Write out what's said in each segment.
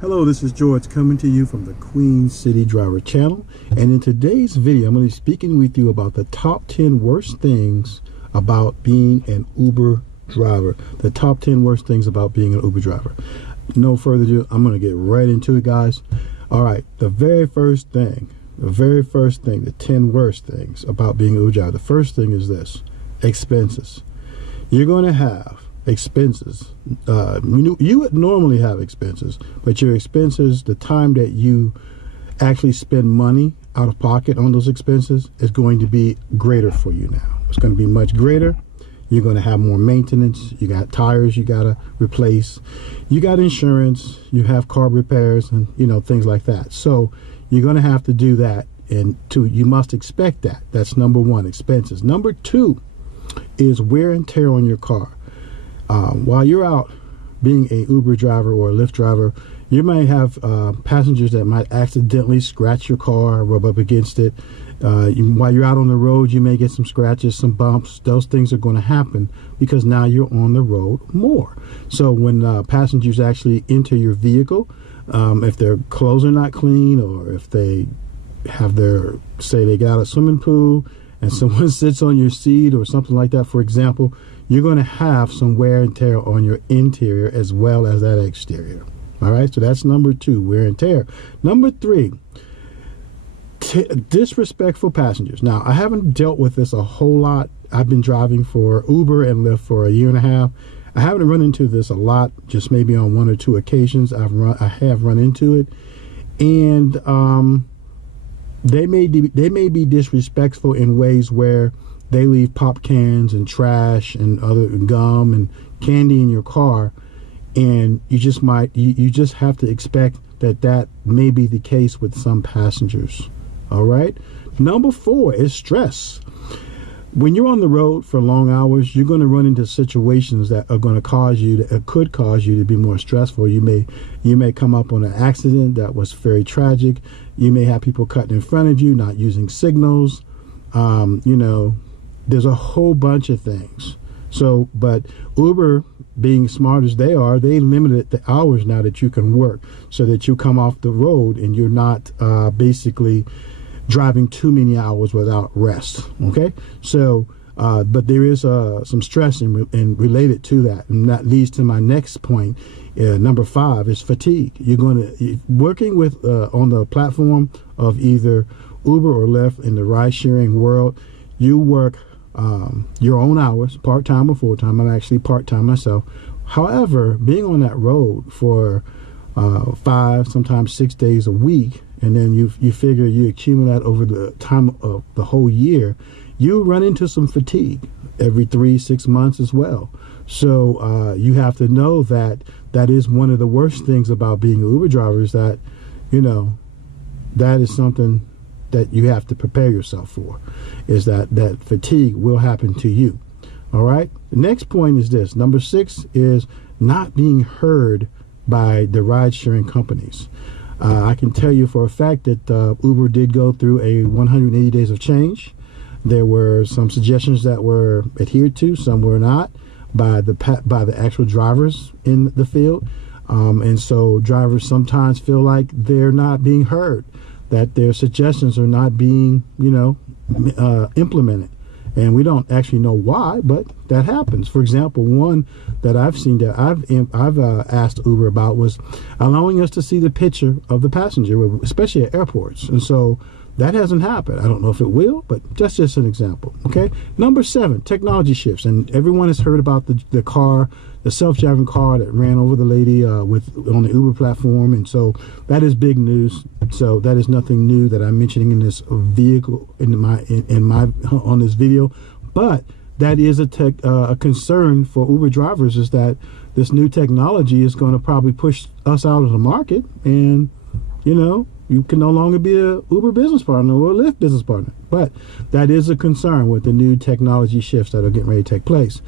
Hello, this is George coming to you from the Queen City Driver channel, and in today's video I'm going to be speaking with you about the top 10 worst things about being an Uber driver. The top 10 worst things about being an Uber driver. No further ado, I'm going to get right into it, guys. All right, the very first thing, the 10 worst things about being an Uber driver. The first thing is this: expenses. You're going to have expenses. You would normally have expenses, but your expenses, the time that you actually spend money out of pocket on those expenses, is going to be greater for you now. It's going to be much greater. You're going to have more maintenance. You got tires you got to replace. You got insurance. You have car repairs and things like that. So you're going to have to do that, and you must expect that. That's number one, expenses. Number two is wear and tear on your car. While you're out being a Uber driver or a Lyft driver, you might have passengers that might accidentally scratch your car, rub up against it. While you're out on the road, you may get some scratches, some bumps. Those things are going to happen because now you're on the road more. So when passengers actually enter your vehicle, if their clothes are not clean, or if they have say they got a swimming pool and someone sits on your seat or something like that, for example, you're going to have some wear and tear on your interior as well as that exterior. All right, so that's number two, wear and tear. Number three, disrespectful passengers. Now, I haven't dealt with this a whole lot. I've been driving for Uber and Lyft for a year and a half. I haven't run into this a lot, just maybe on one or two occasions I have run into it. And they may be disrespectful in ways where they leave pop cans and trash and other gum and candy in your car, and you just have to expect that may be the case with some passengers. All right. Number four is stress. When you're on the road for long hours, you're going to run into situations that are going to could cause you to be more stressful. You may come up on an accident that was very tragic. You may have people cutting in front of you, not using signals. There's a whole bunch of things. So, but Uber, being smart as they are, they limited the hours now that you can work, so that you come off the road and you're not basically driving too many hours without rest. Okay, so but there is some stress and related to that, and that leads to my next point. Number five is fatigue. Working with on the platform of either Uber or Lyft in the ride-sharing world. You work your own hours, part-time or full-time. I'm actually part-time myself. However, being on that road for 5, sometimes 6 days a week, and then you figure you accumulate over the time of the whole year, you run into some fatigue every 3-6 months as well. So you have to know that is one of the worst things about being an Uber driver, is that that is something that you have to prepare yourself for, is that fatigue will happen to you. All right. The next point is this. Number 6 is not being heard by the ride-sharing companies. I can tell you for a fact that Uber did go through a 180 days of change. There were some suggestions that were adhered to, some were not, by the actual drivers in the field. And so drivers sometimes feel like they're not being heard, that their suggestions are not being, implemented. And we don't actually know why, but that happens. For example, one that I've seen that I've asked Uber about was allowing us to see the picture of the passenger, especially at airports. And so that hasn't happened. I don't know if it will, but that's just an example. Okay. Number 7, technology shifts. And everyone has heard about the car, the self-driving car that ran over the lady on the Uber platform. And so that is big news. So that is nothing new that I'm mentioning in this vehicle, on this video. But that is a concern for Uber drivers, is that this new technology is going to probably push us out of the market, and you can no longer be a Uber business partner or a Lyft business partner. But that is a concern with the new technology shifts that are getting ready to take place.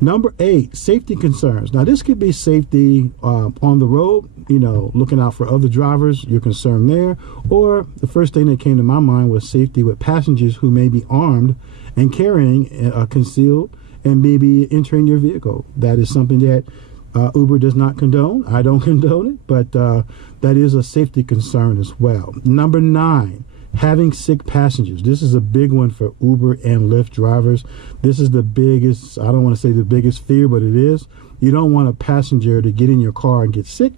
Number 8, safety concerns. Now, this could be safety on the road, looking out for other drivers, you're concerned there. Or the first thing that came to my mind was safety with passengers who may be armed and carrying concealed and maybe entering your vehicle. That is something that Uber does not condone. I don't condone it, but that is a safety concern as well. Number 9, having sick passengers. This is a big one for Uber and Lyft drivers. This is the biggest, I don't want to say the biggest fear, but it is. You don't want a passenger to get in your car and get sick,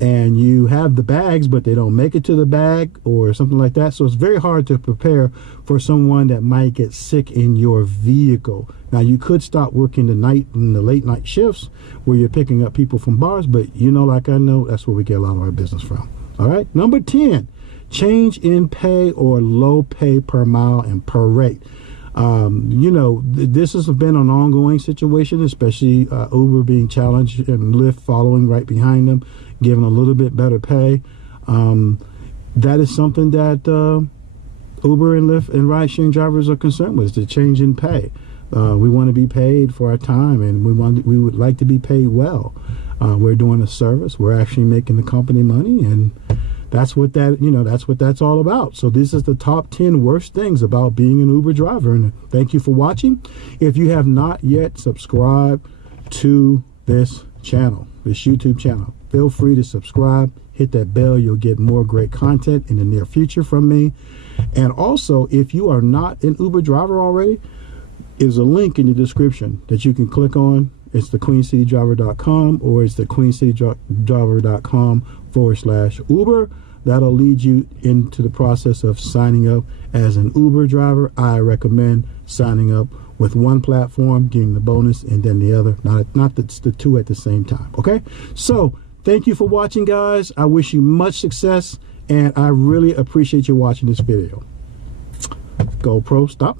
and you have the bags, but they don't make it to the bag or something like that. So it's very hard to prepare for someone that might get sick in your vehicle. Now, you could stop working in the late night shifts where you're picking up people from bars, but you know, like I know, that's where we get a lot of our business from. All right. Number 10, change in pay or low pay per mile and per rate. You know, this has been an ongoing situation, especially Uber being challenged and Lyft following right behind them, giving a little bit better pay. That is something that Uber and Lyft and ride-sharing drivers are concerned with, is the change in pay. We want to be paid for our time, and we would like to be paid well. We're doing a service. We're actually making the company money, and that's what that's all about. So this is the top 10 worst things about being an Uber driver. And thank you for watching. If you have not yet subscribed to this channel, this YouTube channel, feel free to subscribe, hit that bell. You'll get more great content in the near future from me. And also, if you are not an Uber driver already, there's a link in the description that you can click on. It's the queencitydriver.com, or it's the queencitydriver.com/Uber. That'll lead you into the process of signing up as an Uber driver. I recommend signing up with one platform, getting the bonus, and then the other, not the two at the same time. Okay, so thank you for watching, guys. I wish you much success, and I really appreciate you watching this video. GoPro, stop.